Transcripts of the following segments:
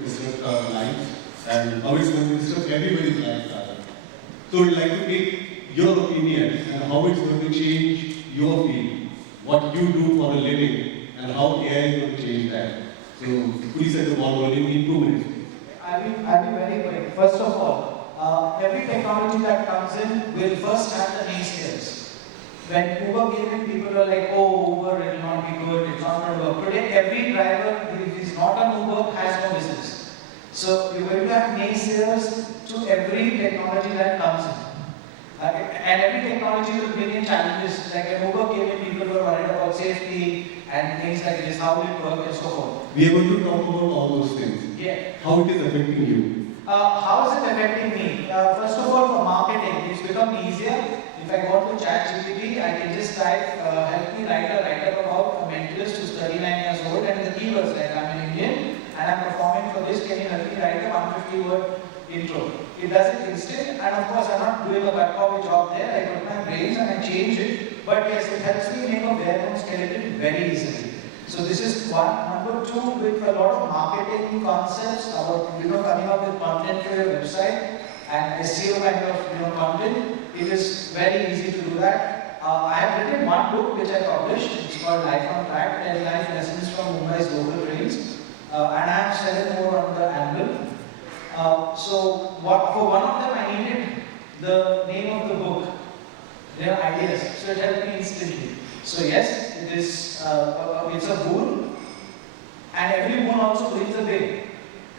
to disrupt our lives and how it's going to disrupt everybody's life. So I'd like to take your opinion and how it's going to change your field, what you do for a living, and how AI is going to change that. So please set the ball rolling in 2 minutes. I'll be very quick. First of all, every technology that comes in will first have the naysayers. When Uber came in, people were like, oh, Uber, it will not be good, it's not going to work. Today, every driver, if he's not on Uber, has no business. So you're going to have naysayers to every technology that comes in. And every technology will bring in challenges. Like when Uber came in, people were worried about safety and things like this, how will it work and so forth. We are going to talk about all those things. Yeah. How it is affecting you. How is it affecting me? First of all, for marketing, it's become easier. If I go to ChatGPT, I can just type, help me write a write-up about a mentalist who's 39 years old and the keywords like I'm an Indian and I'm performing for this, can you help me write a 150-word intro? It does it instant, and of course I'm not doing a back copy job there, I put my brains and I change it, but yes, it helps me make a bare-bone skeleton very easily. So this is one. Number two, with a lot of marketing concepts about coming up with content for your website and SEO kind of content, it is very easy to do that. I have written one book which I published. It's called Life on Track, 10 Life Lessons from Mumbai's Local Trains, and I have 7 more on the anvil. So for one of them I needed the name of the book, their ideas, so it helped me instantly. So yes, it is it's a boon, and every boon also brings a way.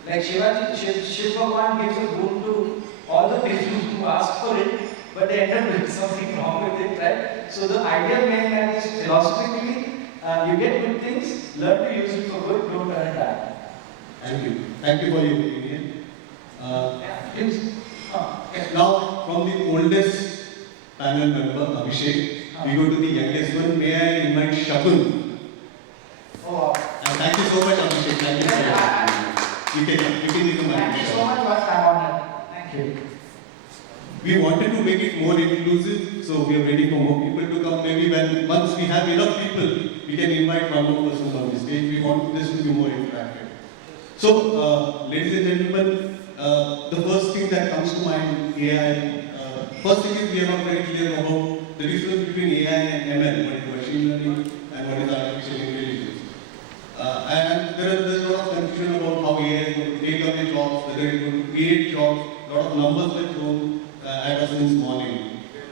Like Shiv Bhagwan gives a boon to all the people who ask for it, but they end up doing something wrong with it, right? So the idea behind that is philosophically, you get good things, learn to use it for good, don't turn it bad. Thank you. Thank you for your opinion. Now, from the oldest panel member, Abhishek, we go to the youngest one. May I invite Shakun? Oh, and thank you so much, Abhishek. Thank you so much. You can take the mic. Thank you so much for time on that. Thank you. We wanted to make it more inclusive, so we are waiting for more people to come. Maybe once we have enough people, we can invite one more person on the stage. We want this to be more interactive. So, ladies and gentlemen, the first thing that comes to mind, AI. First thing is we are not very clear about the difference between AI and ML, what is machine learning and what is artificial intelligence. And there's a lot of confusion about how AI is going to take away jobs, whether it's going to create jobs. A lot of numbers were thrown at us this morning.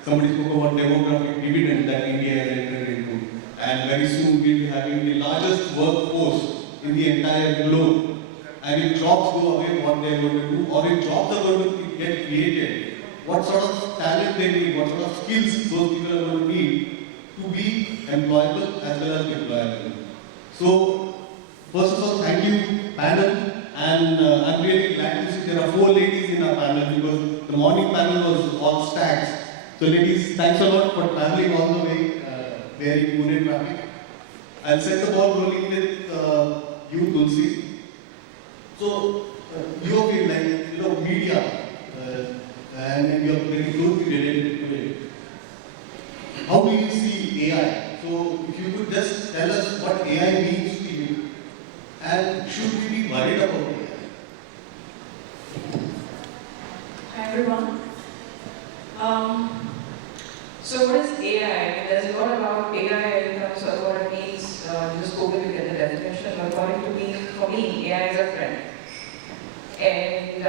Somebody spoke about demographic dividend that India has entered into. And very soon we'll be having the largest workforce in the entire globe. And if jobs go away, what they're going to do, or if jobs are going to get created, what sort of talent they need, what sort of skills those people are going to need to be employable as well as employable. So, first of all, thank you, panel, and I'm really glad to see there are 4 ladies in our panel because the morning panel was all stacked. So, ladies, thanks a lot for traveling all the way there in Pune traffic. I'll set the ball rolling with you, Tulsi. So, your field, like media, and you're very closely related to it. How do you see AI? So, if you could just tell us what AI means to you, and should we be worried about AI? Hi everyone. So what is AI? There's a lot about AI in terms of what it means. You just Google to get the definition. But according to me, for me, AI is a friend. And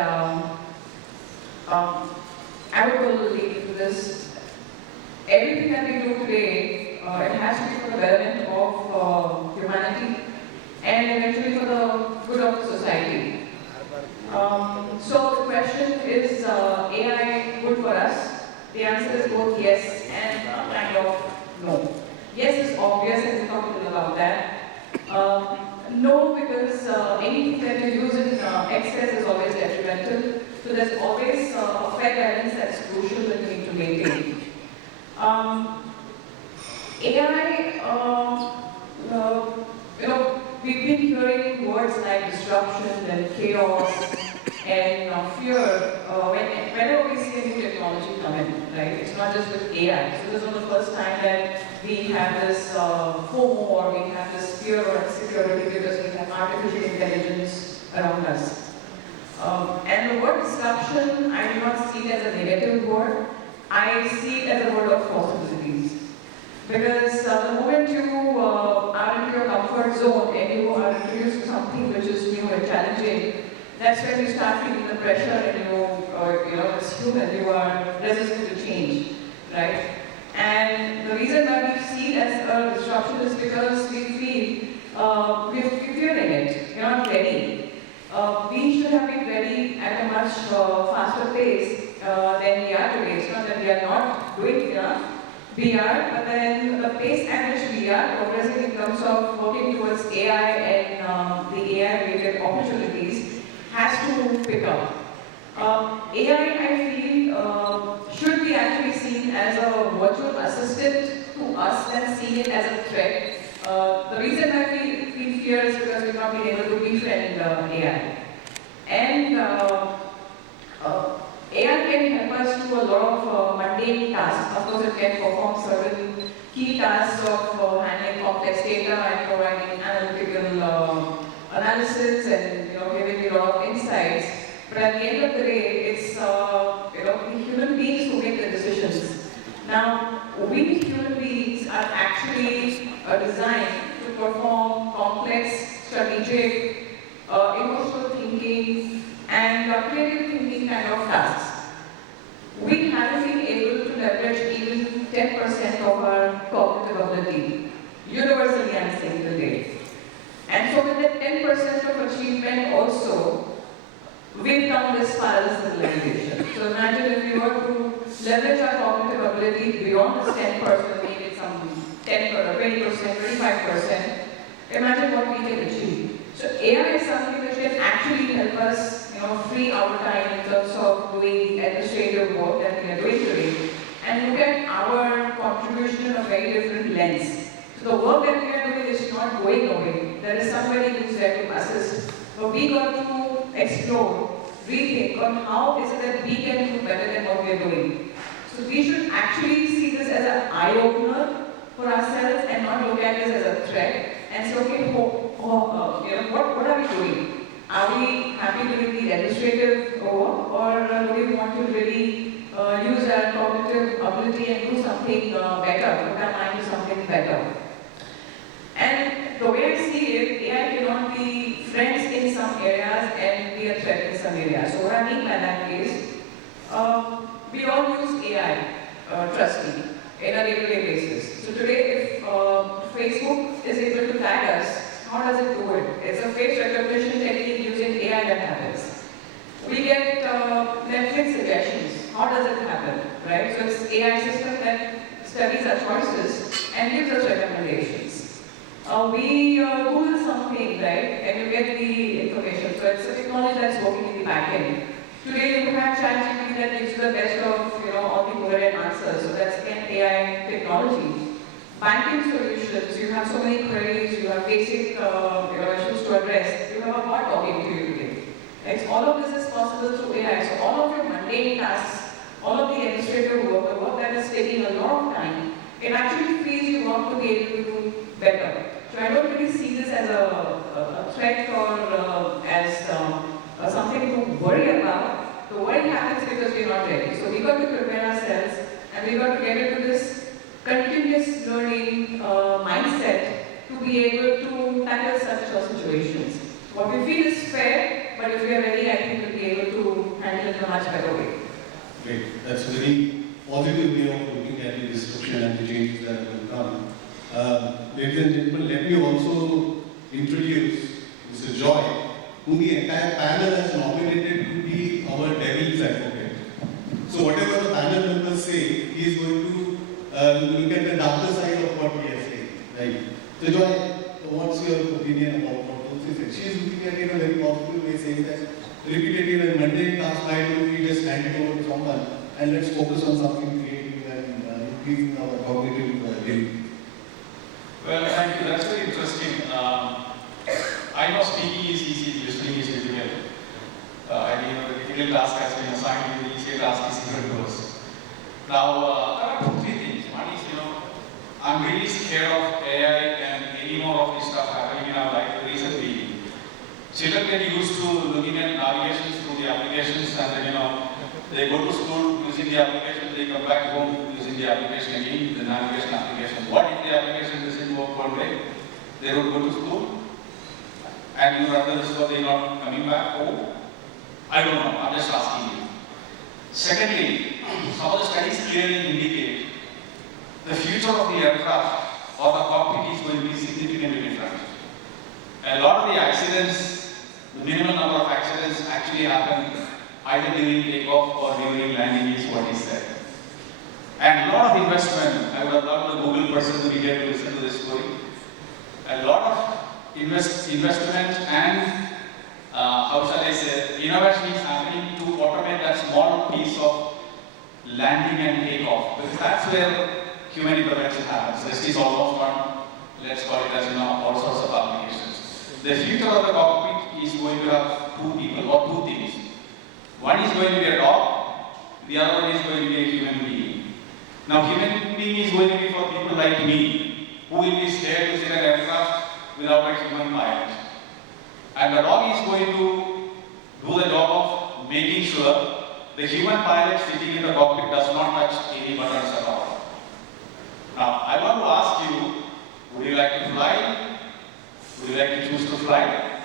I would go a little deep into this. Everything that we do today, it has to be for the betterment of humanity and eventually for the good of the society. So the question is, AI good for us? The answer is both yes and kind of no. Yes is obvious and we'll talk a little about that. No, because anything that you use in excess is always detrimental. So there's always a fair balance that's crucial that we need to maintain. AI, we've been hearing words like disruption and chaos and fear whenever we see a new technology come in, right? It's not just with AI. So this is not the first time that we have this FOMO or we have this fear or insecurity because we have artificial intelligence around us. disruption, I do not see it as a negative word. I see it as a word of possibilities. Because the moment you are in your comfort zone and you are introduced to something which is new and challenging, that's when you start feeling the pressure and as human, you are resistant to change, right? And the reason why we see it as a disruption is because we feel we're fearing it, we're not ready. We should have been ready at a much faster pace than we are today. It's not that we are not doing enough. We are, but then the pace at which we are progressing in terms of working towards AI and the AI-related opportunities has to pick up. AI, I feel, should be actually seen as a virtual assistant to us than seen it as a threat. The reason I feel fear is because we've not been able to befriend AI. And AI can help us do a lot of mundane tasks. Of course, it can perform certain key tasks of handling complex data and providing analytical analysis and giving you a lot of insights. But at the end of the day, it's the human beings who make the decisions. Now, we human beings are actually designed to perform complex, strategic, emotional thinking, and creative thinking kind of tasks. We haven't been able to leverage even 10% of our cognitive ability, universally I'm saying today. And so with that 10% of achievement also, we've come this far as a civilization. So imagine if we were to leverage our cognitive ability beyond this 10%, maybe some 10 or 20%, 25%, imagine what we can achieve. So AI is something which can actually help us free our time in terms of doing the administrative work that we are doing today and look at our contribution in a very different lens. So the work that we are doing is not going away. There is somebody who's there to assist. But we got to explore, rethink on how is it that we can do better than what we are doing. So we should actually see this as an eye-opener for ourselves and not look at this as a threat and say, okay, what are we doing? Are we happy doing the administrative work, or do we want to really use our cognitive ability and do something better, put our mind to something better? And the way I see it, AI cannot be friends in some areas and be a threat in some areas. So what I mean by that is, we all use AI, trust me, in a day-to-day basis. So today, if Facebook is able to tag us, how does it do it? It's a face recognition technique using AI that happens. We get Netflix suggestions. How does it happen? Right? So it's AI system that studies our choices and gives us recommendations. We Google something, right? And you get the information. So it's a technology that's working in the back end. Today you have ChatGPT that gives you the best of all the Google answers. So that's again AI technology. Banking solutions, you have so many queries, you have basic issues to address, you have a bot talking to you today. Right? So all of this is possible through AI. So all of your mundane tasks, all of the administrative work, the work that is taking a lot of time, it actually frees you up to be able to do better. So I don't really see this as a threat or as something to worry about. The worry happens because we're not ready. So we got to prepare ourselves and we got to get into this continuous learning mindset to be able to tackle such situations. What we feel is fair, but if we are ready, I think we'll be able to handle it in a much better way. Great. That's a very positive way of looking at the disruption and the changes that will come. Ladies and gentlemen, let me also introduce Mr. Joy, whom the entire panel has nominated to be our devil's advocate. So whatever the panel members say, he is going to look at the darker side of what we are saying. Right? So Joy, what's your opinion about what Tulsi said? She is looking at it in a very positive way, saying that repetitive and mundane tasks, why don't we just hand it over to someone and let's focus on something creative and increasing our cognitive ability. Well, thank you. That's very interesting. I know speaking is easy, listening is difficult. The difficult task has been assigned, the easier task is even worse. Now, there are two, three things. One is, I'm really scared of AI and any more of this stuff happening in our life. The reason being, children get used to looking at navigations through the application applications and then, they go to school using the application, they come back home using the application again, the navigation application. What if the application doesn't work one day? They don't go to school and you run the risk of they not coming back home? I don't know, I'm just asking you. Secondly, some of the studies clearly indicate the future of the aircraft or the cockpit is going to be significantly different. A lot of the accidents, the minimum number of accidents actually happen either during takeoff or during landing is what is said. And a lot of investment, I would have loved the Google person to be here to listen to this story. A lot of investment and how shall I say, innovation is happening to automate that small piece of landing and takeoff. Because that's where human intervention happens. This is almost one, let's call it as all sorts of applications. The future of the cockpit is going to have two people or two things. One is going to be a dog, the other one is going to be a human being. Now human being is going to be for people like me, who will be scared to sit in an aircraft without a human pilot. And the dog is going to do the job of making sure the human pilot sitting in the cockpit does not touch any buttons at all. Now, I want to ask you, would you like to fly? Would you like to choose to fly?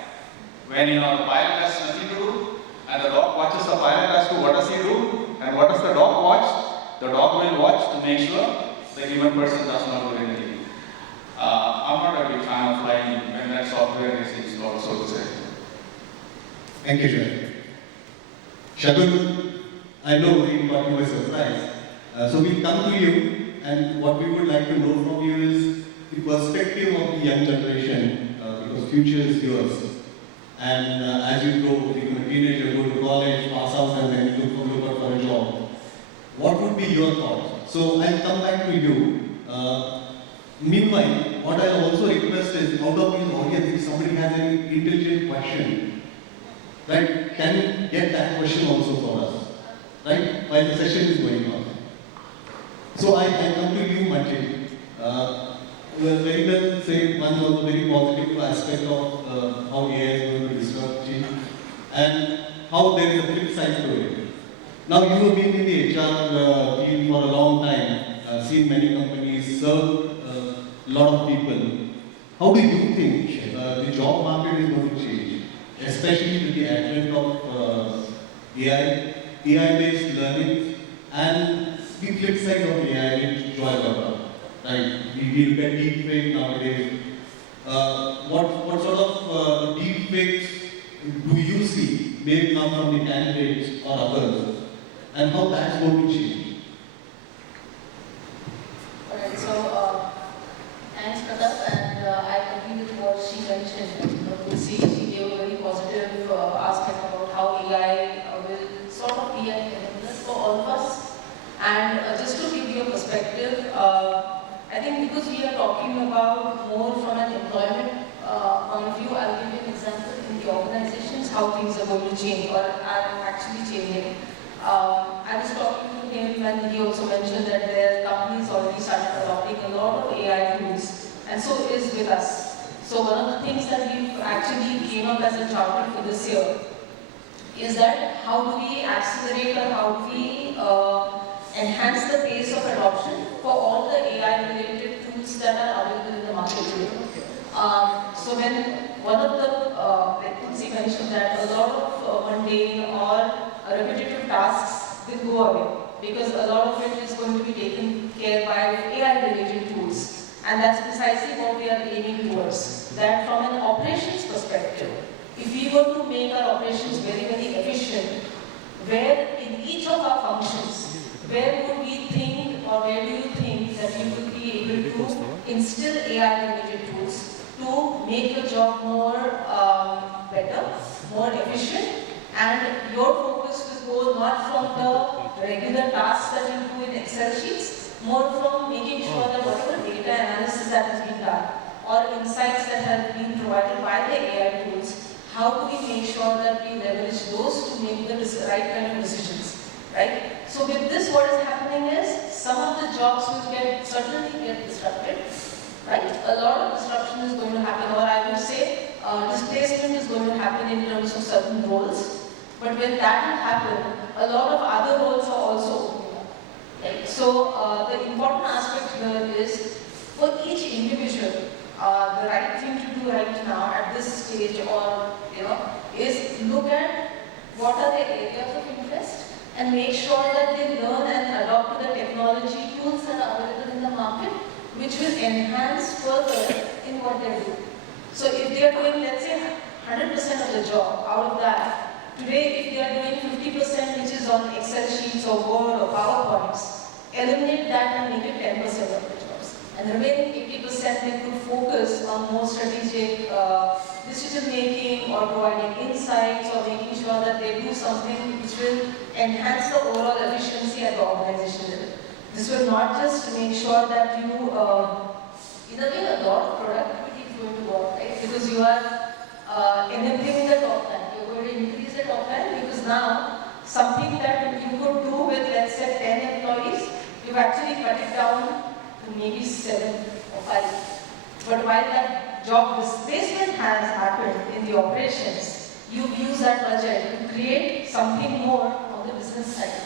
When the pilot has nothing to do, and the dog watches the pilot as to what does he do, and what does the dog watch? The dog will watch to make sure the human person does not do anything. I'm not a big fan of flying when that software is installed, so to say. Thank you, Sir. Shagun, I know we got you a surprise. So we come to you, and what we would like to know from you is the perspective of the young generation, because future is yours. And as you grow, become a teenager, go to college, pass out, and then look out for a job. What would be your thoughts? So I'll come back to you. Meanwhile, what I also request is, out of this audience, if somebody has an intelligent question, right, can you get that question also for us, right, while the session is going on. So I come to you, Manjit. Very well said, one was a very positive aspect of how AI is going to disrupt change and how there is a flip side to it. Now you have been in the HR field for a long time, seen many companies, served a lot of people. How do you think the job market is going to change, especially with the advent of AI-based learning, and the flip side of AI, which Joy brought up? Right, we look at deepfake nowadays. What sort of deepfakes do you see may come from the candidates or others, and how that's going to change? Alright, so thanks Pratap, and I agree with what she mentioned. She gave a very positive aspect about how AI will sort of be an enabler for all of us. And just to give you a perspective, I think because we are talking about more from an employment point of view, I'll give you an example in the organizations, how things are going to change or are actually changing. I was talking to him and he also mentioned that their companies already started adopting a lot of AI tools, and so is with us. So one of the things that we've actually came up as a charter for this year is that how do we accelerate or how do we enhance the pace of adoption for all the AI-related tools that are available in the market today. So when one of the, like Tulsi mentioned that a lot of mundane or repetitive tasks will go away because a lot of it is going to be taken care by AI-related tools. And that's precisely what we are aiming towards. That from an operations perspective, if we were to make our operations very, very efficient, where in each of our functions, where would we think or where do you think that we will be able to instill AI-related tools to make your job more better, more efficient, and your focus will go not from the regular tasks that you do in Excel sheets, more from making sure that whatever data analysis that has been done or insights that have been provided by the AI tools, how do we make sure that we leverage those to make the right kind of decisions, right? So with this, what is happening is some of the jobs will certainly get disrupted, right? A lot of disruption is going to happen, or I would say displacement is going to happen in terms of certain roles. But when that will happen, a lot of other roles are also opening up. Right? So the important aspect here is for each individual, the right thing to do right now at this stage, or is look at what are the areas of interest and make sure that they learn and adopt to the technology tools that are available in the market, which will enhance further in what they do. So if they are doing, let's say, 100% of the job out of that, today if they are doing 50% which is on Excel sheets or Word or PowerPoints, eliminate that and make it 10% of the jobs. And the remaining 80% they could focus on more strategic decision making or providing insights or making sure that they do something which will enhance the overall efficiency at the organization level. This will not just make sure that you, in a way, a lot of productivity is going to work, right? Because you are enabling the top line. You're going to increase the top line because now something that you could do with, let's say, 10 employees, you've actually cut it down to maybe 7 or 5. But while that job displacement has happened in the operations, you've used that budget to create something more on the business side.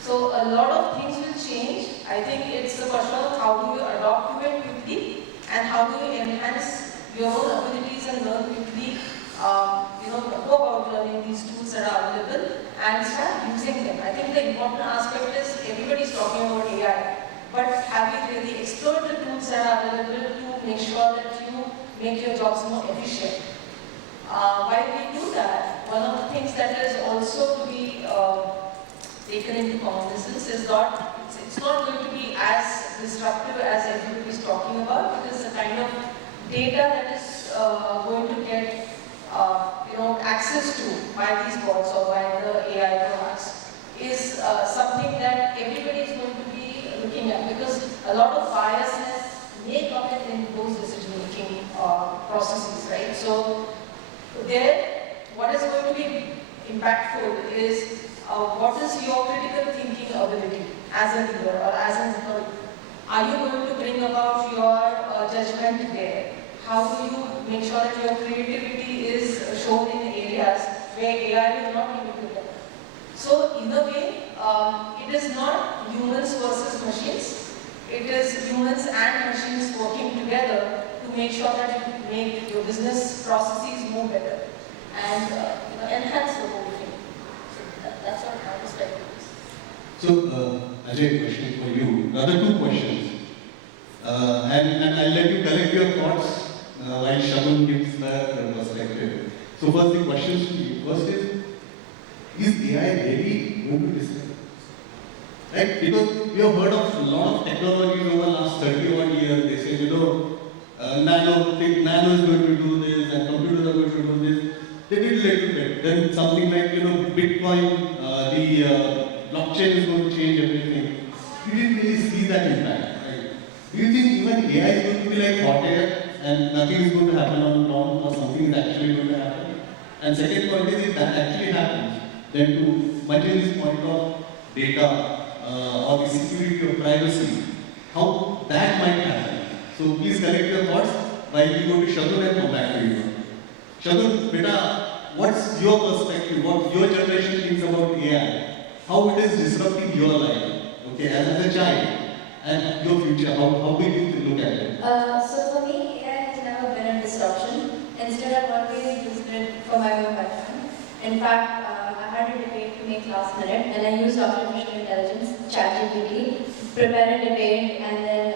So a lot of things will change. I think it's the question of how do you adopt to it quickly and how do you enhance your own abilities and learn quickly, go about learning these tools that are available and start using them. I think the important aspect is everybody's talking about AI, but have you really explored the tools that are available to make sure that you make your jobs more efficient? While we do that, one of the things that is also to be taken into cognizance is that it's not going to be as disruptive as everybody is talking about, because the kind of data that is going to get access to by these bots or by the AI products is something that everybody is going to be looking at, because a lot of biasness may come in those decision-making processes, right? So there, what is going to be impactful is what is your critical thinking ability as a leader or as an employee? Are you going to bring about your judgment there? How do you make sure that your creativity is shown in areas where AI will not be able to help? So in a way, it is not humans versus machines. It is humans and machines working together to make sure that you make your business processes more better and enhance the whole thing. So that's what my perspective is. So, Ajay, question for you. Another two questions. And I'll let you collect your thoughts while Shagun gives the perspective. So first the questions to you. First is AI really going to disrupt? Right? Because we have heard of a lot of technologies over the last 30 odd years. They say, nano is going to do this and computers are going to do this. They did a little bit. Then something like, Bitcoin, the blockchain is going to change everything. We didn't really see that impact, right? Do you think even AI is going to be like hot air and nothing is going to happen on ground, or something is actually going to happen? And second point is, if that actually happens, then to Manjari's point of data or the security of privacy, how that might happen. So please collect your thoughts while we go to Shagun and come back to you. Shagun, beta, what's your perspective? What your generation thinks about AI? How it is disrupting your life? Okay, as a child, and your future, how do you look at it? So for me, AI has never been a disruption. Instead, I've always used it for my own background. In fact, I had a debate to make last minute, and I used artificial intelligence, ChatGPT, prepare a debate, and then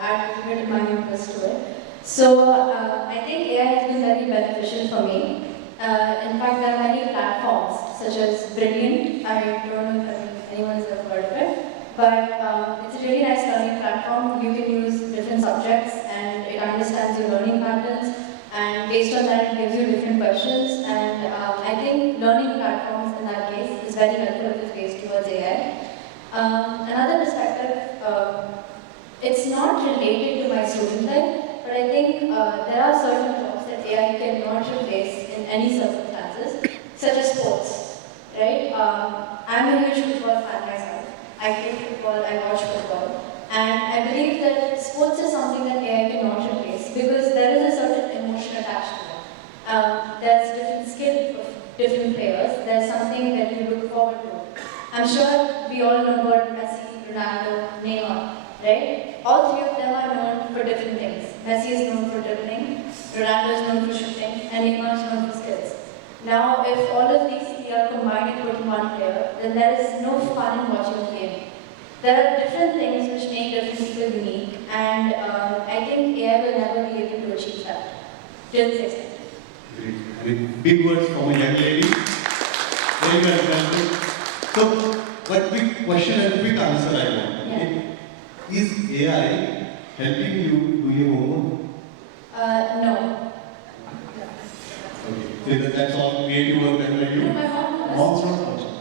add a little bit of my own twist to it. So I think AI has been very beneficial for me. In fact, there are many platforms such as Brilliant. I don't know if anyone has ever heard of it. But it's a really nice learning platform. You can use different subjects and it understands your learning patterns, and based on that it gives you different questions, and I think learning platforms in that case is very helpful if it's based towards AI. Another perspective, it's not related to my student life, but I think there are certain jobs that AI cannot replace in any circumstances, such as sports, right? I'm a huge football fan myself. I play football, I watch football, and I believe that sports is something that AI cannot replace, because there is a certain emotion attached to it. There's different skill of different players, years, there's something that you look forward to. I'm sure we all know about Messi, Ronaldo, Neymar, right? All three of them are known for different things. Messi is known for dribbling, Ronaldo is known for shooting, and Neymar is known for skills. Now, if all of these three are combined and put in one player, then there is no fun in watching the game. There are different things which make different people unique, and I think AI will never be able to achieve that till this extent. Great. I mean, big words from a young lady. Very well done. So, one quick question and quick answer I want. Okay? Is AI helping you do your homework? No. Okay. So that's all creative work done by you? No, my mom does. Mom's not watching.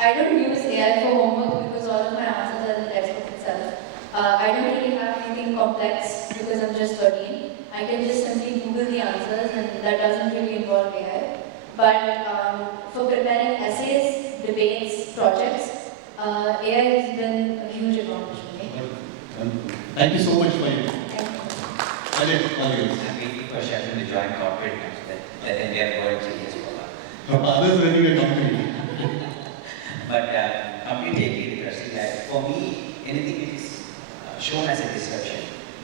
I don't use AI for homework because all of my answers are in the textbook itself. I don't really have anything complex because I'm just 13. I can just simply Google the answers and that doesn't really involve AI. But for preparing essays, debates, projects, AI has been a huge advantage for me. Thank you so much for your. Thank you. All yours. I'm waiting for Sharon to join corporate that then their world changes for her. Her father's running a company. But completely agree with Rusty that for me, anything which is shown as a disruption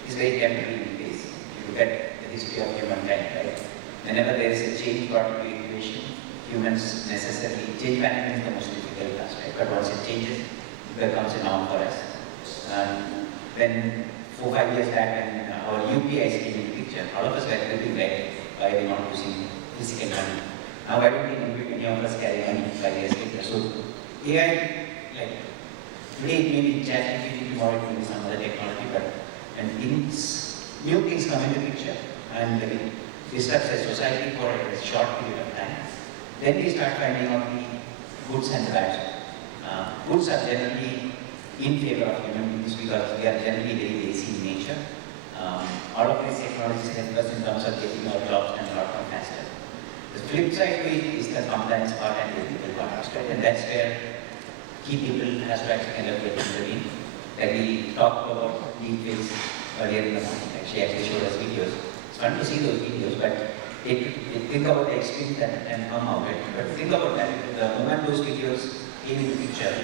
is very temporary in pace. If you look at the history of humankind, right? Whenever there is a change brought into the equation, humans necessarily, change management is the most difficult task, right? But once it changes, it becomes a norm for us. When 4-5 years back, when our UPIs came into the picture, all of us were thinking, right, why are we not using physical money? Now I don't think any of us carry money 5 years later. So AI, like today it may be ChatGPT, tomorrow it may be some other technology, but when new things come into the picture and it disrupts a society for a short period of time, then we start finding out the goods and the bads. Goods are generally in favor of human beings because we are generally very lazy in nature. All of these technologies help us in terms of getting our jobs and a lot more faster. The flip side to it is the compliance part and the ethical part, right? And that's where key people has to actually kind of get intervened. Like we talked about deepfakes earlier in the morning. She actually showed us videos. It's fun to see those videos, but think about the extremes that can come out. Right? But think about that. The moment those videos came into picture,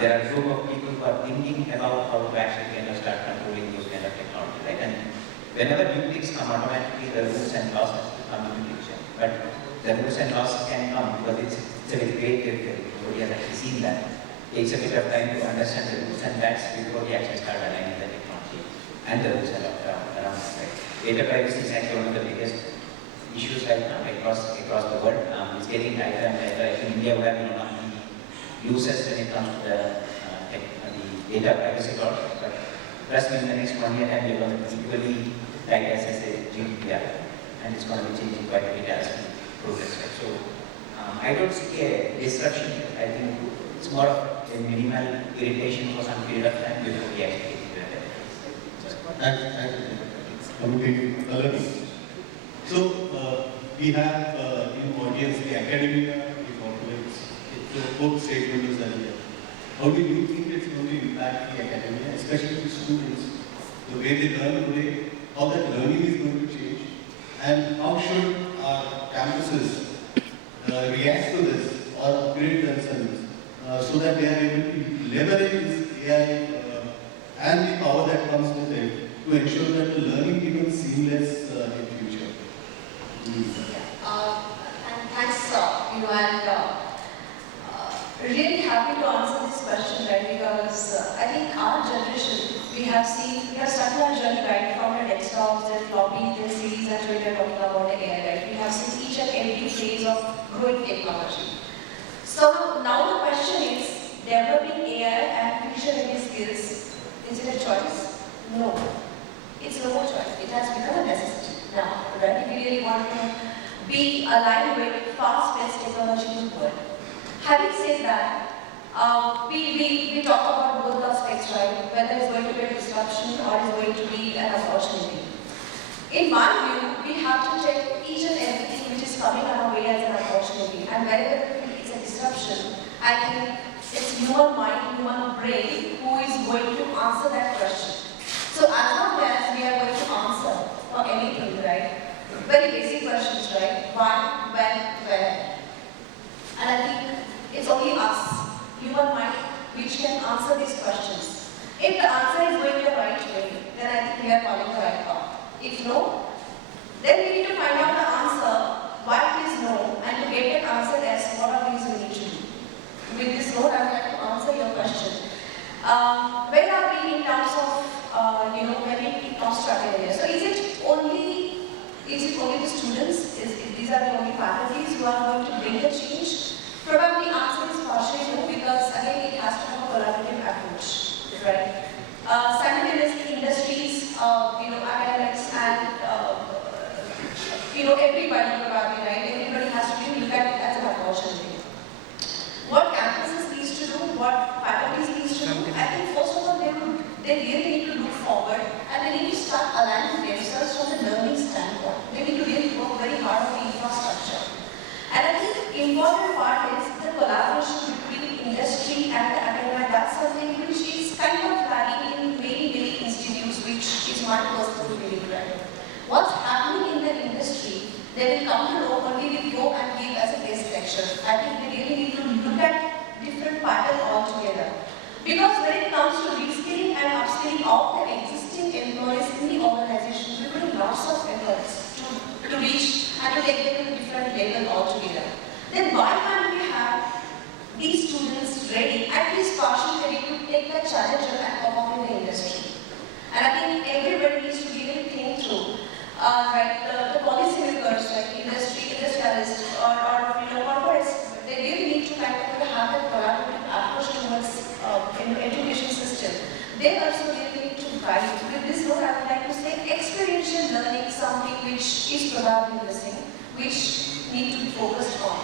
there are a group of people who are thinking about how to actually kind of start controlling those kind of technology, right? And whenever new things come, automatically the rules and laws have to come into picture. But the rules and laws can come because it's a very great territory. Nobody has actually seen that. It takes a bit of time to understand the rules and that's before we actually start aligning the technology and the rules around it. Right? Data privacy is actually one of the biggest issues right now across the world. It's getting tighter and tighter. I think India would have been one of the users when it comes to the data privacy law. But trust me, in the next 1 year time, we're going to be equally tight as a GDPR. And it's going to be changing quite a bit as we progress. Right? So I don't see a disruption. I think it's more of a minimal irritation for some period of time before we actually get to it. So we have in audience the academia, the corporates. So both stakeholders are here. How do you think it's going to impact the academia, especially the students, the way they learn today, how that learning is going to change, and how should our campuses react to this or upgrade themselves so that they are able to leverage this AI and the power that comes with it to ensure that the learning becomes seamless in future. And thanks, really happy to answer this question, right? Because I think our generation, we have started our journey right from the desktops, then floppies, then CDs, and today we are talking about the AI, right? We have seen each and every phase of growing technology. So now the question is, developing AI and future-ready skills, is it a choice? No. It's no choice. It has become a necessity now, right? If we really want to be aligned with fast-paced technology world. Having said that, we talk about both aspects, right? Whether it's going to be a disruption or it's going to be an opportunity. In my view, we have to take each and everything which is coming our way as an opportunity. And wherever we feel it's a disruption, I think it's human mind, human brain who is going to answer that question. So as long as we are going to answer for anything, right? very basic questions, right? Why, when, where? And I think it's only us, human mind, which can answer these questions. If the answer is going the right way, then I think we are following the right path. If no, then we need to find out the answer, why it is no, and to get an answer as what are these we need to do. With this note, I would like to answer your question. Where are we in terms of, when it comes to academia? So is it only the students? These are the only faculties who are going to bring the change? Probably the answer is partially no, because again it has to have a collaborative approach, right? Simultaneously, industries, academics, and everybody probably, right? Everybody has to look at it as an opportunity. What campuses needs to do, what faculties needs to do, I think first of all they really need to look forward and they need to start aligning themselves from the learning standpoint. They need to really work very hard on the infrastructure. And I think the important part is the collaboration between industry and the academia. That's something which is kind of lacking in many institutes, which is my personal belief, right? What's happening in the industry, they will come to know only will go and give as a guest lecture. I think they really need to look at different patterns altogether. Because when it comes to reskilling and upskilling of the existing employees in the organization, we put lots of efforts to reach and to take them to a different level altogether. Then why can't we have these students ready, at least partially ready to take the challenge and perform in the industry? And I think everybody needs to really think through, the policy makers, like industrialists, or corporates, they really need to kind of have that collaborative approach towards education system. They also really need to guide. With this note, I would like to say experiential learning is something which is probably missing, which need to be focused on.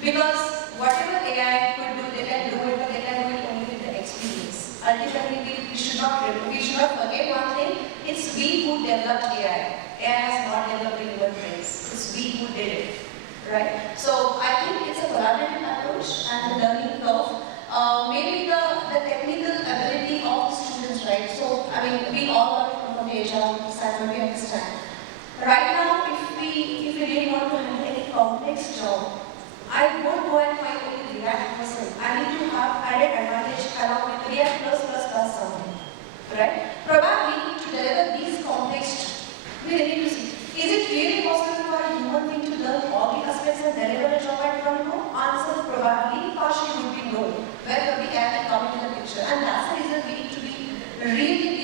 Because whatever AI could do, they can do it, but they can do it only with the experience. Ultimately, we should not forget one thing, it's we who developed AI. AI has not developed in human brains. It's we who did it, right? So I think it's a collaborative approach and the learning curve. Maybe the technical ability of the students, right? So I mean, we all are from the HR side, we understand. Right now, if we really want to handle any complex job, I won't go and find only React person. I need to have added advantage along with React plus something, right? Probably to deliver these complex, we need to see, is it really possible for a human being to learn all the aspects and deliver a job at one go? Answer probably partially would be no. Where probably AI can come into the picture, and that's the reason we need to be really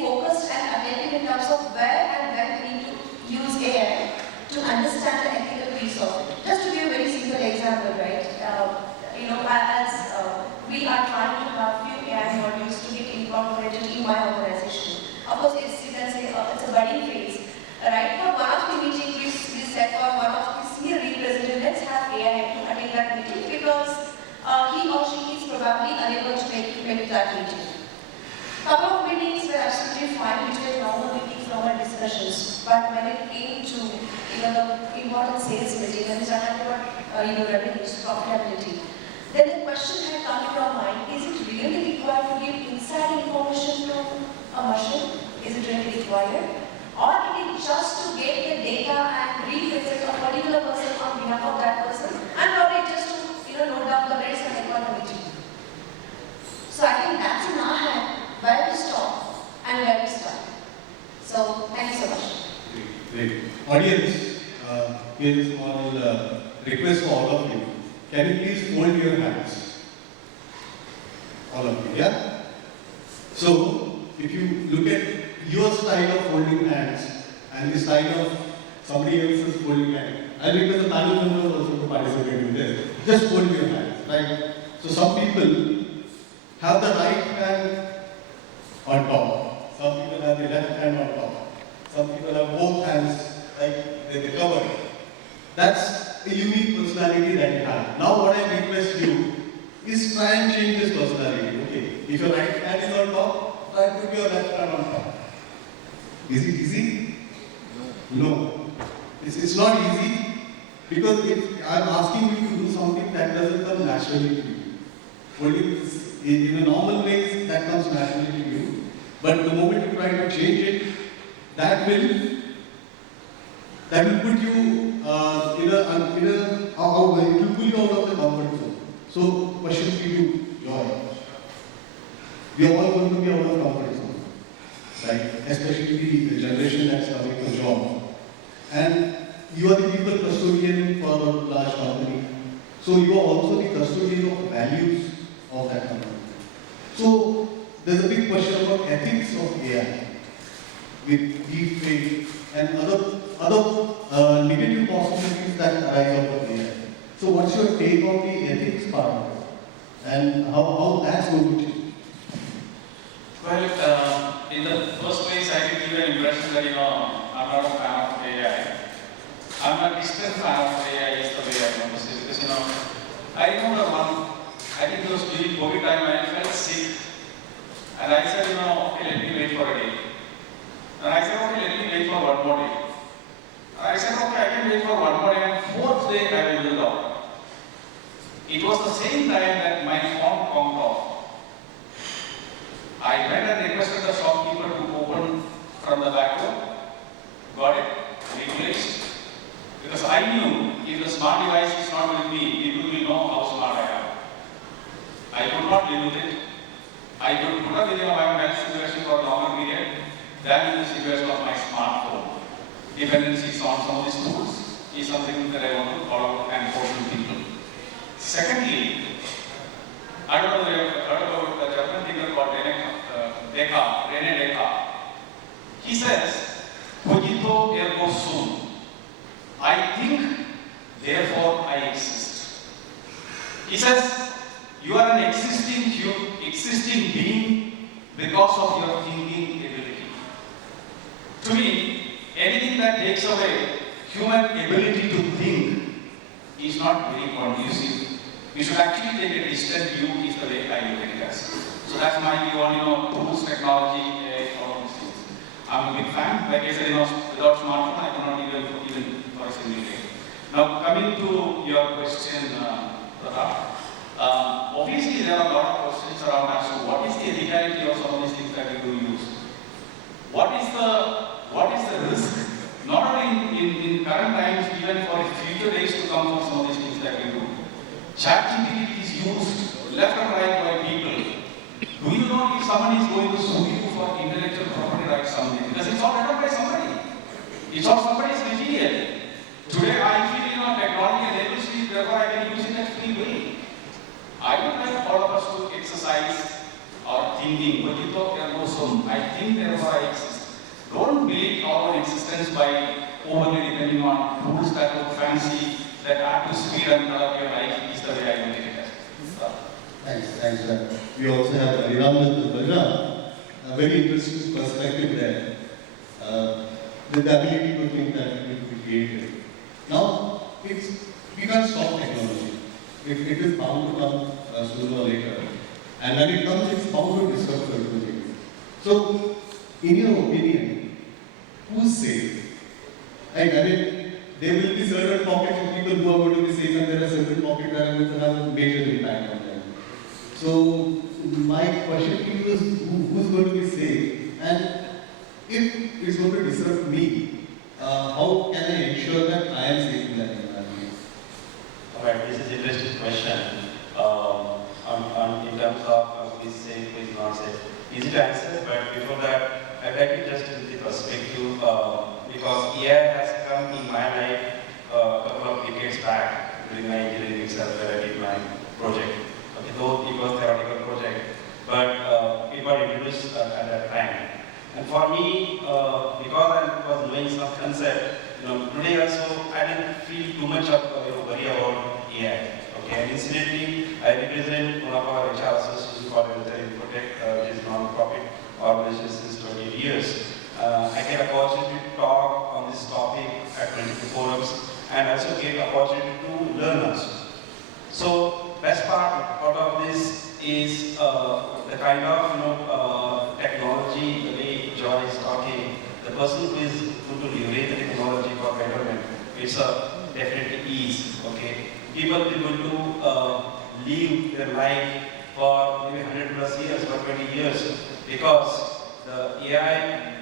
focused and attentive in terms of where and when we need to use AI to understand the ethical piece of it. Just to give a very simple example, right? We are trying to have few AI modules to get incorporated in my organization. Of course, you can say it's a budding phase. Right now, one of the meetings we set for one of the senior representatives, let's have AI to attend that meeting because he or she is probably unable to make that meeting. Couple of meetings were absolutely fine, which were normal meetings, normal discussions. But when it came to the important sales meeting, when we started about revenues, profitability, then the question had come to our mind: is it really required to give inside information to a machine? Is it really required, or it is just to get the data and represent a particular person on behalf of that person, and probably just to note down the rates and equality? So I think that's in our hand. Where to stop and where to start. So, thank you so much. Great. Audience, here is a small request for all of you. Can you please hold your hands? All of you, yeah? So, if you look at your style of holding hands and the style of somebody else's holding hand, I request the panel members also to participate in this. Just hold your hands, right? So, some people have the right hand on top. Some people have the left hand on top. Some people have both hands like they cover. That's a unique personality that you have. Now what I request you is try and change this personality. Okay, if your right hand is on top, try to put your left hand on top. Is it easy? No. It's not easy because I'm asking you to do something that doesn't come naturally to you. Only in a normal way, that comes naturally to you. But the moment you try to change it, that will put you it will pull you out of the comfort zone. So question to you, Joy. We are all going to be out of comfort zone, right? Especially the generation that's coming to job. And you are the people custodian for a large company. So you are also the custodian of values of that company. So there's a big question about ethics of AI with deepfake and other negative possibilities that arise out of AI. So what's your take on the ethics part of it and how that's going to change? Well, in the first place, I did give an impression that, I'm not a fan of AI. I'm a distant fan of AI, is the way I want to say, because, I remember I think it was during COVID time, I felt sick. And I said, okay, let me wait for a day. And I said, okay, let me wait for one more day. And I said, okay, I can wait for one more day, and fourth day I will do the doctor. It was the same time that my phone conked off. I went and requested the shopkeeper to open from the back door, got it, replaced. Because I knew if the smart device is not with me, people will know how smart I am. I could not live with it. I could put up with my health situation for a longer period than in the situation of my smartphone. Dependencies on some of these tools is something that I want to follow and force to people. Secondly, I don't know if you have heard about a German thinker called Rene Descartes. He says, cogito ergo sum. I think, therefore I exist. He says, you are an existing being because of your thinking ability. To me, anything that takes away human ability to think is not very conducive. We should actually take a distant view, is the way I look at it as. So that's my view on, tools, technology, AI, all of these things. I'm a big fan. Like I said, without smartphone, I cannot even for a single day. Now, coming to your question, Pratap. Obviously, there are a lot of questions around that. So, what is the ethicality of some of these things that we do use? What is the risk? Not only in current times, even for future days to come for some of these things that we do. ChatGPT is used left and right by people. Do you know if someone is going to sue you for intellectual property rights something? Because it's all written by somebody. It's all somebody's material. Today I feel technology enables me, therefore I can use it at free will. I would like all of us to exercise our thinking. I think, therefore I exist. Don't build our existence by overly depending on tools that look fancy, that add to speed and color your life, is the way I look at it. Thanks. We also have Bajrang, a very interesting perspective there. The ability to think that it will be created. Now, we can't stop technology. It is bound to come sooner or later. And when it comes, it's bound to disrupt everything. So, in your opinion, who's safe? Right? I mean, there will be certain pockets of people who are going to be safe, and there are certain pockets that are going to have a major impact on them. So, my question to you is, who's going to be safe? And if it's going to disrupt me, how can I ensure that I am safe in that environment? Alright, this is an interesting question. In terms of who is safe, who is not safe. Easy to answer, but before that, I'd like to just give the perspective because AI has come in my life a couple of decades back during my engineering itself where I did my project. Okay, though it was a theoretical project, but it was introduced at that time. And for me, because I was knowing some concept, today also I didn't feel too much of worry about AI. Okay, and incidentally, I represent one of our HR associations called Infotech, which is a non-profit organization since 20 years. I get opportunity to talk on this topic at 22 forums and also get opportunity to learn also. So, best part of this is the kind of technology, the way Joy is talking, the person who is going to leverage the technology for betterment, it's a definitely ease, okay? People are going to live their life for maybe 100 plus years or 20 years because the AI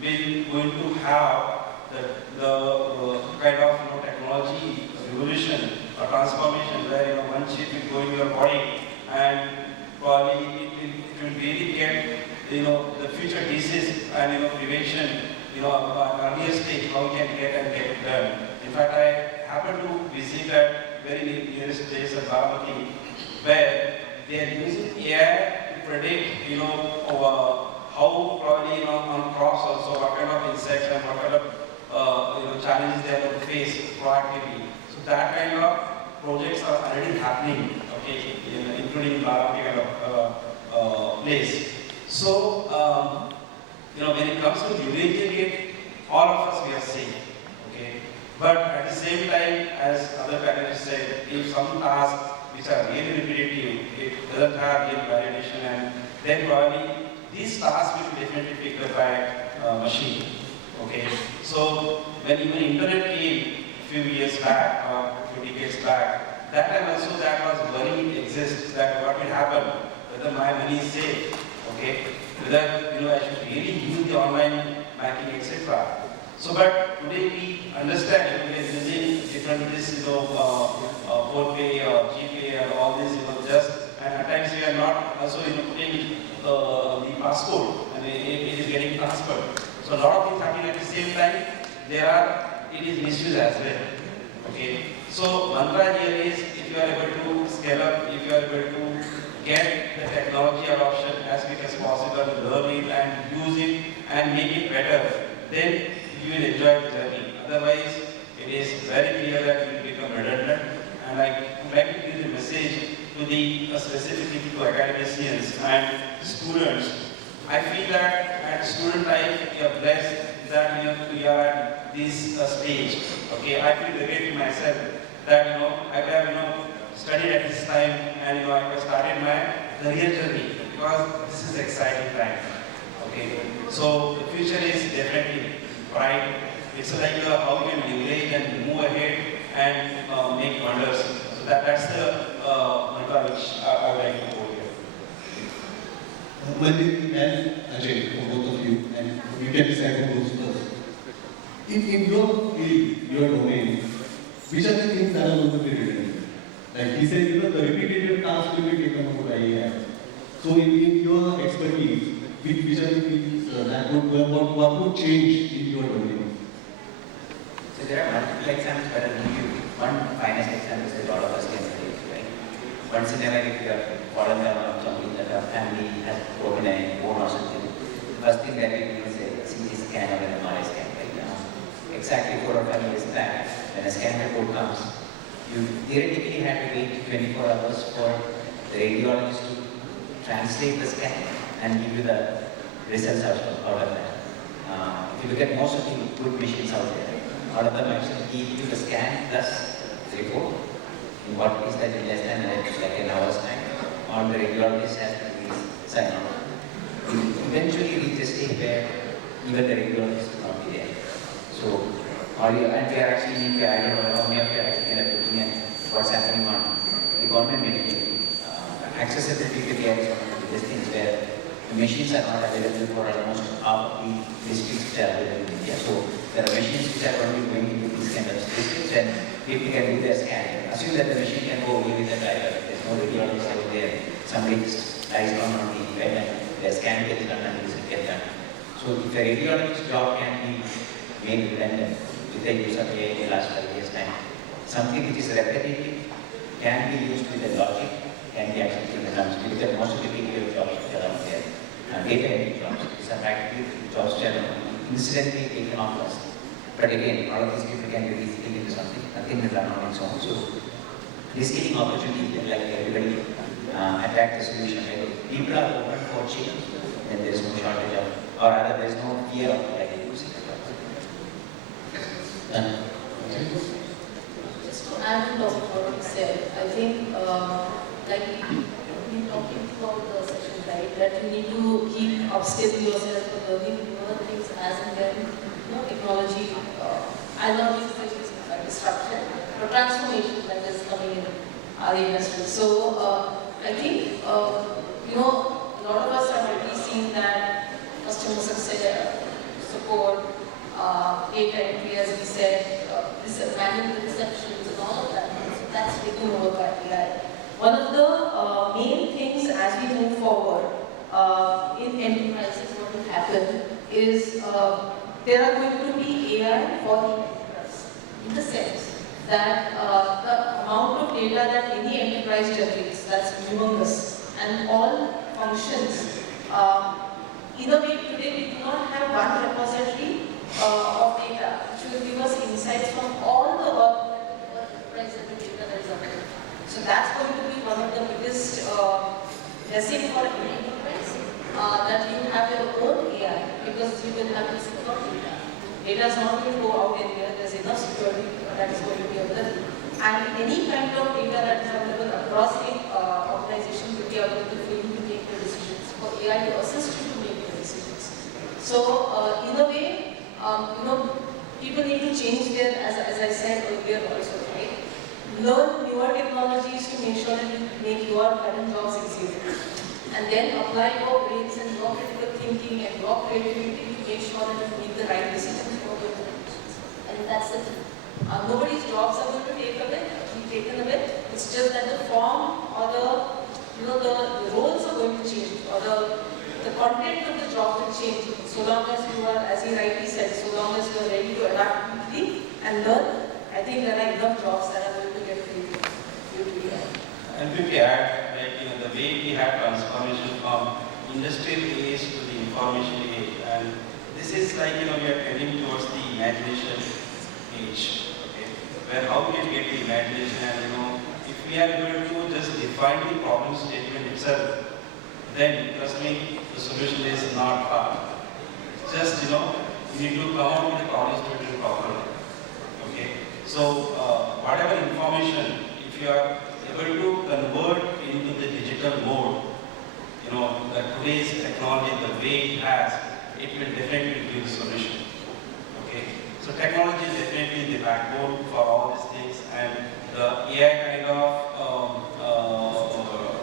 going to have the kind of technology revolution or transformation where one chip will go in your body and probably it will really get the future disease and prevention earlier stage how we can get it done. In fact, I happened to visit at very nearest place at Baramati where they are using AI to predict how probably on crops also what kind of insects and what kind of challenges they are going to face proactively. So that kind of projects are already happening, okay, including Baramati kind of place. So when it comes to leveraging it, all of us we are safe, okay. But at the same time, as other panelists said, if some tasks which are really repetitive, it doesn't have real validation, and then probably these tasks will be definitely picked up by machine. Okay. So when even internet came a few years back or a few decades back, that time also that was worry exists that what will happen, whether my money is safe, okay, whether I should really use the online banking, etc. So but today we understand we are using different this PhonePe or GPay or all this just, and at times we are not also putting the passport and it is getting transferred. So a lot of things happening at the same time. It is misuse as well. Okay. So mantra here is if you are able to scale up, if you are able to get the technology adoption as quick as possible, learn it and use it and make it better, then you will enjoy the journey. Otherwise, it is very clear that you will become redundant. And I would like to give the message to specifically to academicians and students. I feel that at student life, you are blessed that we are at this stage. Okay, I feel great to myself that I could have studied at this time and I could have started my career journey because this is exciting time. Okay, so the future is definitely bright. It's like how we can leverage and move ahead and make wonders. So that's the mantra which I would like to go here. Mandeep and Ajay, for both of you, and you can decide who goes first. In your field, your domain, which are the things that are going to be redundant? Like he said, the repetitive tasks will be taken over by AI. So in your expertise, which are the things that what would change in your domain? So there are multiple examples, but I'll give you one finest example that all of us can relate to, right? Once in a while, if you have fallen down on something that our family has broken a bone or something, the first thing that we do is a CT scan or an MRI scan, right? Now, exactly 4 or 5 years back, when a scan report comes, you theoretically had to wait 24 hours for the radiologist to translate the scan and give you the results out of that. If you look at most of the good machines out there, out of them actually give you the scan plus the report in what is that in less than like an hour's time, or the radiologist has to release sign off. We eventually reach a stage where even the radiologist will not be there. So, and we are actually, I don't know how many of you are actually looking at what's happening on the government medical. Accessibility to care is one of the biggest things where the machines are not available for almost half the districts which are available in India. So there are machines which are only going into these kind of districts and people can do their scanning. Assume that the machine can go away with the driver. There's no radiologist over there. Somebody just lies down on the bed and their scan gets done and this gets done. So if a radiologist's job can be made redundant with the use of AI in the last 5 years' time, something which is repetitive can be used with a logic, can be actually taken advantage. Because most of the people jobs which are out there, data entry jobs, these are practically jobs which are incidentally taken off us. But again, all of these people can be reskilled into something, nothing will run on its own. So, reskilling opportunity, like everybody attack the solution, right? People are open for change, then there is no shortage of, or rather there is no fear of like losing the job. Just to add to what you said, I think like we talking about the session, right, that you need to keep upskilling yourself for learning newer things as and when technology, I don't think this is disruption, but transformation that is coming in our industry. So I think a lot of us have already seen that customer success support, data entry, as we said, manual receptions and all of that. So that's taken over by AI. One of the main things as we move forward in enterprises, what will happen is there are going to be AI for the enterprise, in the sense that the amount of data that any enterprise generates, that's humongous, and all functions. In a way, today we do not have one repository of data which will give us insights from all the enterprise and the data that is available. So that's going to be one of the biggest blessing for an enterprise, that you have your own AI, because you will have the secure data. Data is not going to go out anywhere, there's enough security that is going to be available. And any kind of data that is available across the organization will be available for you to make the decisions, for AI to assist you to make the decisions. So, in a way, people need to change their, as I said earlier also, right? Learn newer technologies to make sure that you make your current jobs easier. And then apply your brains and your critical thinking and your creativity to make sure that you make the right decisions for your organizations. And that's the thing. Nobody's jobs are going to be taken away. It's just that the form or the roles are going to change, or the content of the job will change. So long as you are, as he rightly said, so long as you are ready to adapt quickly and learn, I think there are enough jobs that are going to get created. And quickly add, the way we have transformation from industrial age to the information age, and this is we are heading towards the imagination age, okay? Where how we can get the imagination, and if we are able to just define the problem statement itself, then trust me, the solution is not far. Just you need to come out with the problem statement properly, okay? So whatever information, if you are able to convert into the digital mode, that today's technology, the way it has, it will definitely give the solution. Okay, so technology is definitely the backbone for all these things, and the AI kind of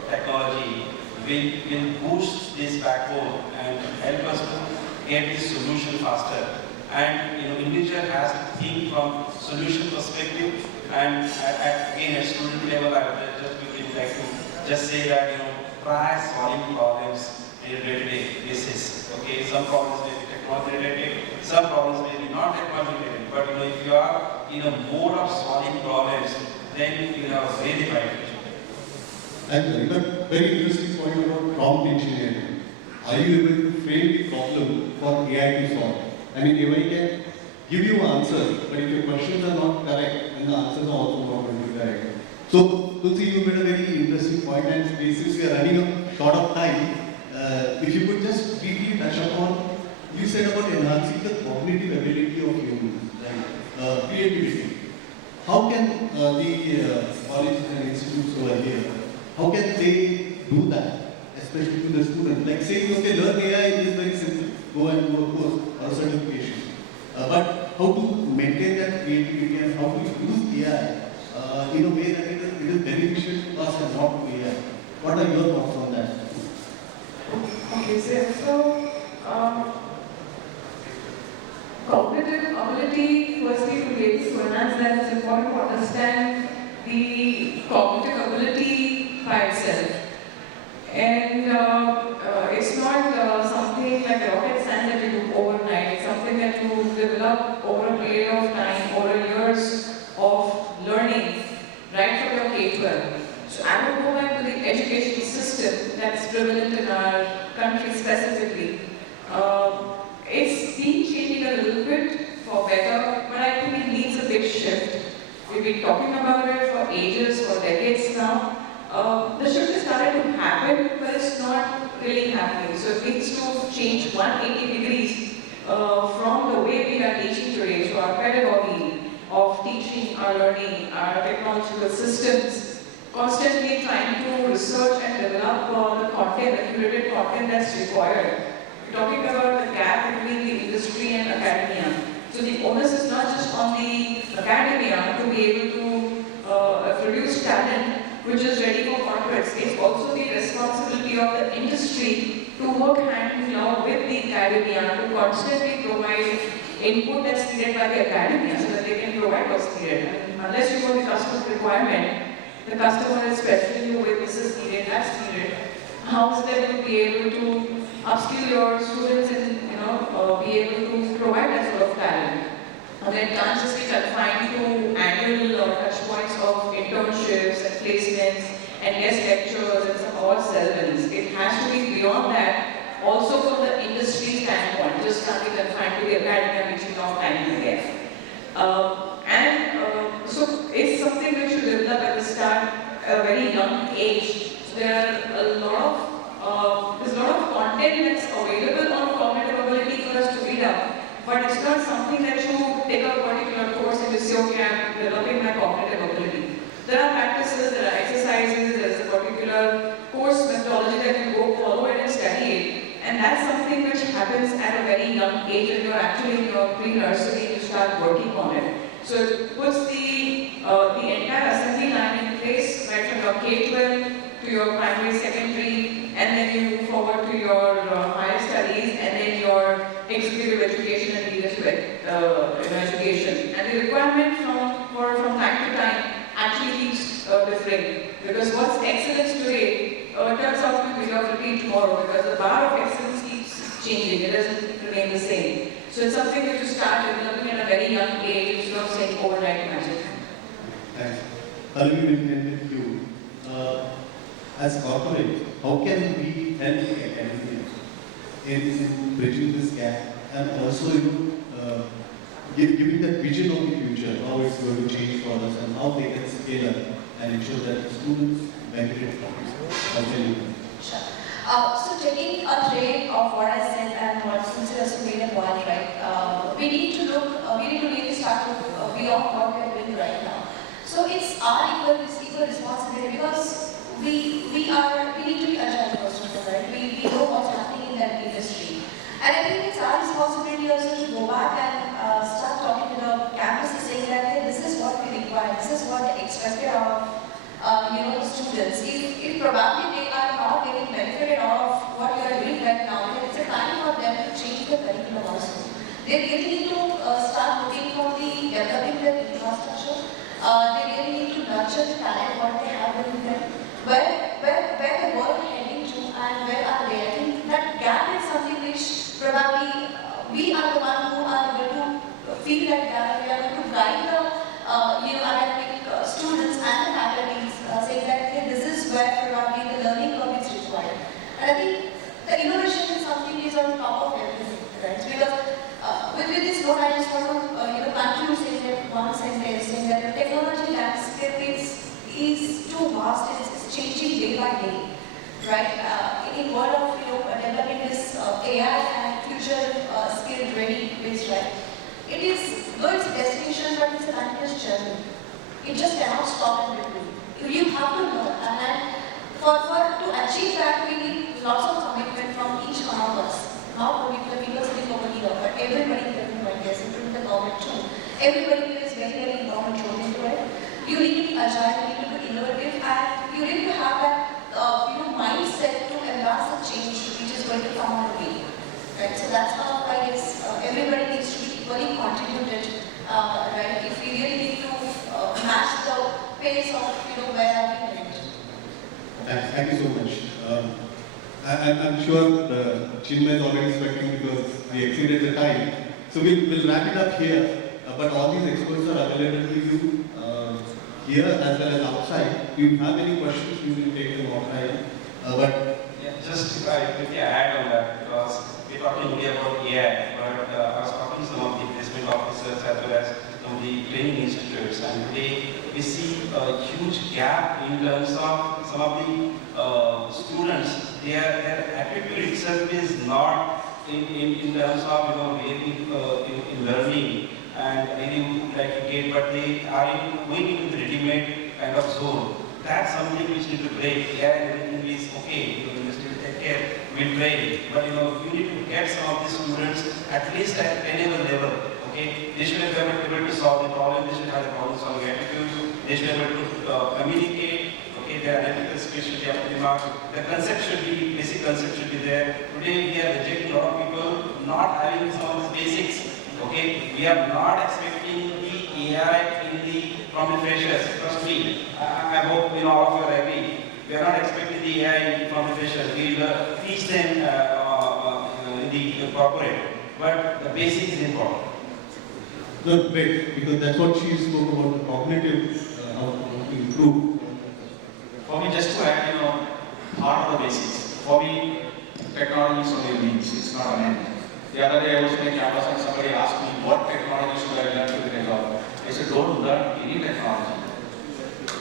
technology will boost this backbone and help us to get this solution faster. And individual has to think from solution perspective, and again at student level, I would just quickly like to just say that try solving problems in a day-to-day basis. Okay, some problems may be technology related, some problems may be not technology related, but if you are in a mode of solving problems, then you have a very bright future. And very interesting point about prompt engineering. Are you able to frame the problem for AI to solve? I mean, AI can give you answers, but if your questions are not correct, then the answers are also not going to be correct. So, Tulsi, you made a very interesting point, and since we are running short of time, if you could just briefly touch upon, you said about enhancing the cognitive ability of humans, right? Creativity. How can the colleges and institutes over here, how can they do that, especially to the students? Like saying, okay, learn AI is very simple, go and do a course or a certification. But how to maintain that creativity and how to use AI in a way that it is beneficial to us and not to AI. What are your thoughts on that? Okay, so cognitive ability, firstly to be able to enhance that, it's important to understand the cognitive ability by itself. And it's not something like rocket science that you do overnight. It's something that you develop over a period of time, over years of learning, right from your K-12. So I would go back to the education system that's prevalent in our country specifically. It's been changing a little bit for better, but I think it needs a big shift. We've been talking about it for ages, for decades now. The shift has started to happen, but it's not really happening. So it needs to change 180 degrees from the way we are teaching today. So our pedagogy of teaching, our learning, our technological systems, constantly trying to research and develop the content, the curated content that's required. We're talking about the gap between the industry and academia. So the onus is not just on the academia to be able to produce talent which is ready for corporates. It's also the responsibility of the industry to work hand in glove with the academia to constantly provide input that's needed by the academia so that they can provide what's needed. And unless you know the customer's requirement, the customer is pressuring you with this is needed, that's needed. How is that you be able to upskill your students and be able to provide that sort of talent? And then it can't just be confined to annual touch points of internships and placements and guest lectures and some odd ceremonies. It has to be beyond that, also from the industry standpoint, just can't be confined to the academia reaching off time and again. So it's something which you develop at the start at a very young age. So there's a lot of content that's available on cognitive ability for us to read up. But it's not something that you take a particular course and you say, okay, I'm developing my cognitive ability. There are practices, there are exercises, there's a particular course methodology that you go follow it and study it. And that's something which happens at a very young age when you're actually in your pre-nursery, you start working on it. So it puts the entire assembly line in place, right from your K-12 to your primary, secondary, and then you move forward to your higher studies, and then your executive education and leadership education. And the requirement from time to time actually keeps differing, because what's excellence today turns out to be mediocrity tomorrow, because the bar of excellence keeps changing, it doesn't remain the same. So it's something that you start developing at a very young age instead of saying overnight magic. Thanks. Alvi, we can with you. As corporate, how can we help the academia in bridging this gap and also giving that vision of the future, how it's going to change for us and how they can scale up and ensure that the students benefit from it? How can you? Sure. So taking a thread of what I said and what Sincere has made a point, right? We need to really start to beyond what we are doing right now. So it's our equal responsibility, because we need to be agile first of all, right? We know what's happening in that industry. And I think it's our responsibility also to go back and start talking to the campuses, saying that, hey, this is what we require, this is what they expected of the students. If probably they are not getting benefited out of what you are doing right now, then it's a time for them to change the curriculum also. They really need to start looking for developing their infrastructure. They really need to nurture the talent what they have within them. Where the world heading to and where are they? I think that gap is something which probably we are the one who are able to feel that gap. We are going to guide the academic students and the faculties, saying that, hey, this is where probably the learning curve is required. And I think the innovation is something is on top of everything, right? Because with this note, I just want to conclude saying that one sentence, saying that the technology landscape is too vast, it's changing day by day, right? In world of developing this AI and future skill ready based, right? It is though it's a destination, but it's a continuous journey. It just cannot stop in between. You have to learn, and then to achieve that, we need lots of commitment from each one of us. Not only the people sitting over here, but everybody here, I guess, including the government too. Everybody plays very important role into it. You need to be agile, you need to be innovative, and you need to have that mindset to embrace the change which is going to come on the way. Right? So that's how I guess everybody needs to be equally contributed. Right? If we really need to match the pace of where are we headed. Thank you so much. I'm sure Chinmay is already expecting because we exceeded the time. So we'll wrap it up here. But all these experts are available to you here as well as outside. If you have any questions, we will take them offline. Just if I quickly add on that, because we're talking only about AI, but I was talking to some of the placement officers as well as some of the training institutes, and today we see a huge gap in terms of some of the students. Their attitude itself is not in terms of really in learning and really like to get, but they are going into the ready-made kind of zone. That's something which need to break. Yeah, everything is okay. You still take care. We'll train. But you need to get some of the students at least at any level. Okay, they should be able to solve the problem. They should have the problem-solving attitude. They should be able to communicate. Okay, okay, their analytical skills should be up to the mark, the concept should be, basic concept should be there. Today we are rejecting a lot of people not having some of the basics, okay. We are not expecting the AI from the freshers, trust me. I hope all of you are agree. We are not expecting the AI from the freshers. We will teach them in the corporate, but the basic is important. No, great, because that's what she spoke about, the cognitive, how to improve. For me, just to add, heart of the basics. For me, technology is only a means, it's not an end. The other day I was in a campus and somebody asked me, what technology should I learn to get a job? I said, don't learn any technology.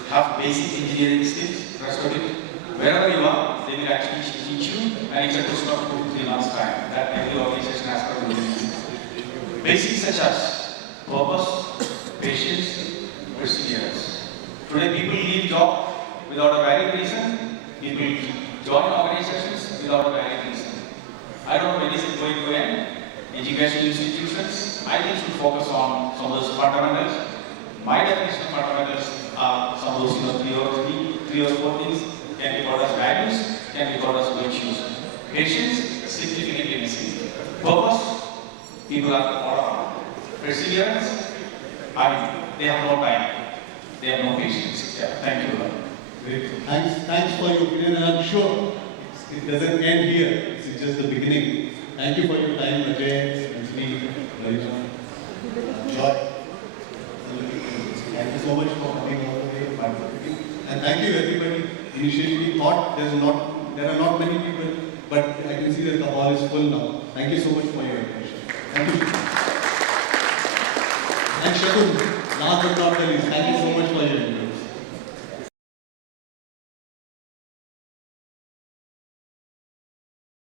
Have basic engineering skills, rest of it. Wherever you are, they will actually teach you, and it's a question of 2 to 3 months' time. That every organization has to do. Basics such as purpose, patience, perseverance. Today people leave job without a valid reason. People join organizations without a valid reason. I don't know when is it going to end. Education institutions, I think, should focus on some of those fundamentals. My definition of fundamentals are some of those 3 or 4 things can be called as values, can be called as virtues. Patience, significantly missing. Purpose, people are all around. Perseverance, they have no time. They have no patience. Yeah, thank you. Great. Thanks for your opinion, and I'm sure it doesn't end here. It's just the beginning. Thank you for your time, Ajay, Anthony, Marina, Joy. Thank you so much for coming all the way and participating. And thank you everybody. Initially we thought there are not many people, but I can see that the hall is full now. Thank you so much for your attention. Thank you. And Shakun, last but not the least, thank you so much for your